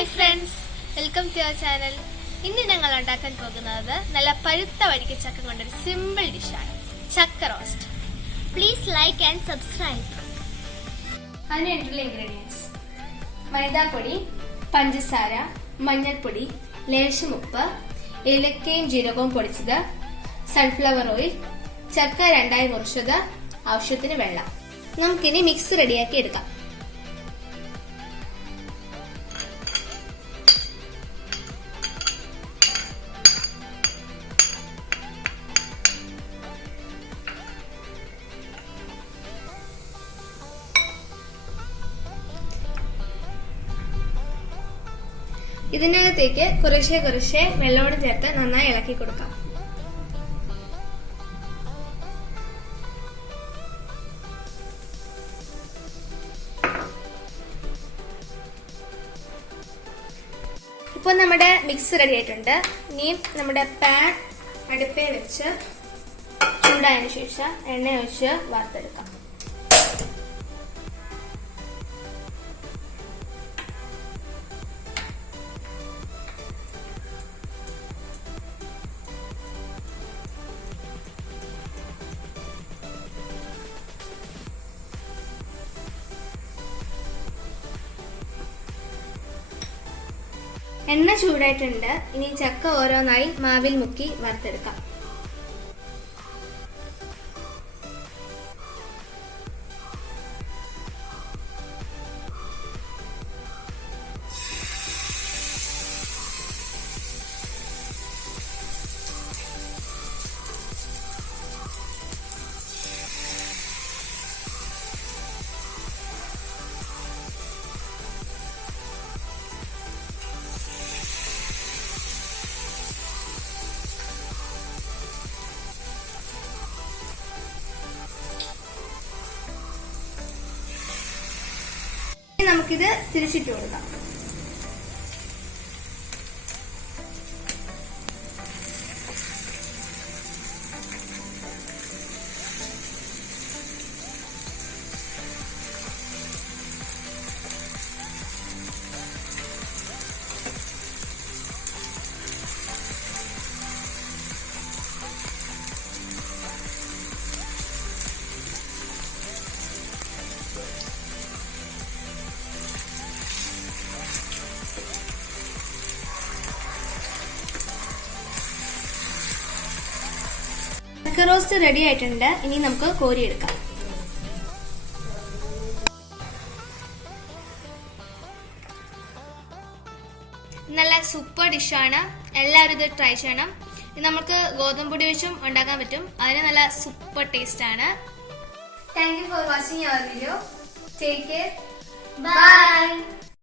Hi friends, welcome to our channel. ഇന്ന് ഞങ്ങൾ ഉണ്ടാക്കാൻ പോകുന്നത് നല്ല പഴുത്ത വരിക്ക ചക്ക കൊണ്ടൊരു സിമ്പിൾ ഡിഷാണ്, ചക്ക roast. Please like and subscribe. അതിന് വേണ്ടിയുള്ള ഇൻഗ്രീഡിയൻസ്: മൈദാപ്പൊടി, പഞ്ചസാര, മഞ്ഞൾപ്പൊടി, ലേശം ഉപ്പ്, ഏലക്കയും ജീരകവും പൊടിച്ചത്, സൺഫ്ലവർ ഓയിൽ, ചക്ക രണ്ടായി മുറിച്ചത്, ആവശ്യത്തിന് വെള്ളം. നമുക്കിനി മിക്സ് റെഡിയാക്കി എടുക്കാം. ഇതിനകത്തേക്ക് കുറേശ്ശെ വെള്ളവും ചേർത്ത് നന്നായി ഇളക്കി കൊടുക്കാം. ഇപ്പോൾ നമ്മുടെ മിക്സ് റെഡി ആയിട്ടുണ്ട്. ഇനി നമ്മുടെ പാൻ അടുപ്പേ വെച്ച് ചൂടായതിനു ശേഷം എണ്ണ ഒഴിച്ച് വറുത്തെടുക്കാം. എണ്ണ ചൂടായിട്ടുണ്ട്. ഇനി ചക്ക ഓരോന്നായി മാവിൽ മുക്കി വറുത്തെടുക്കാം. നമുക്കിത് തിരിച്ചിട്ട് കൊടുക്കാം. ചക്ക റോസ്റ്റ് റെഡി ആയിട്ടുണ്ട്. ഇനി നമുക്ക് കോരിയെടുക്കാം. നല്ല സൂപ്പർ ഡിഷാണ്. എല്ലാവരും ഇത് ട്രൈ ചെയ്യണം. ഇത് നമുക്ക് ഗോതമ്പൊടി വെച്ചും ഉണ്ടാക്കാൻ പറ്റും. അതിന് നല്ല സൂപ്പർ ടേസ്റ്റ് ആണ്. Thank you for watching our video. Take care. By.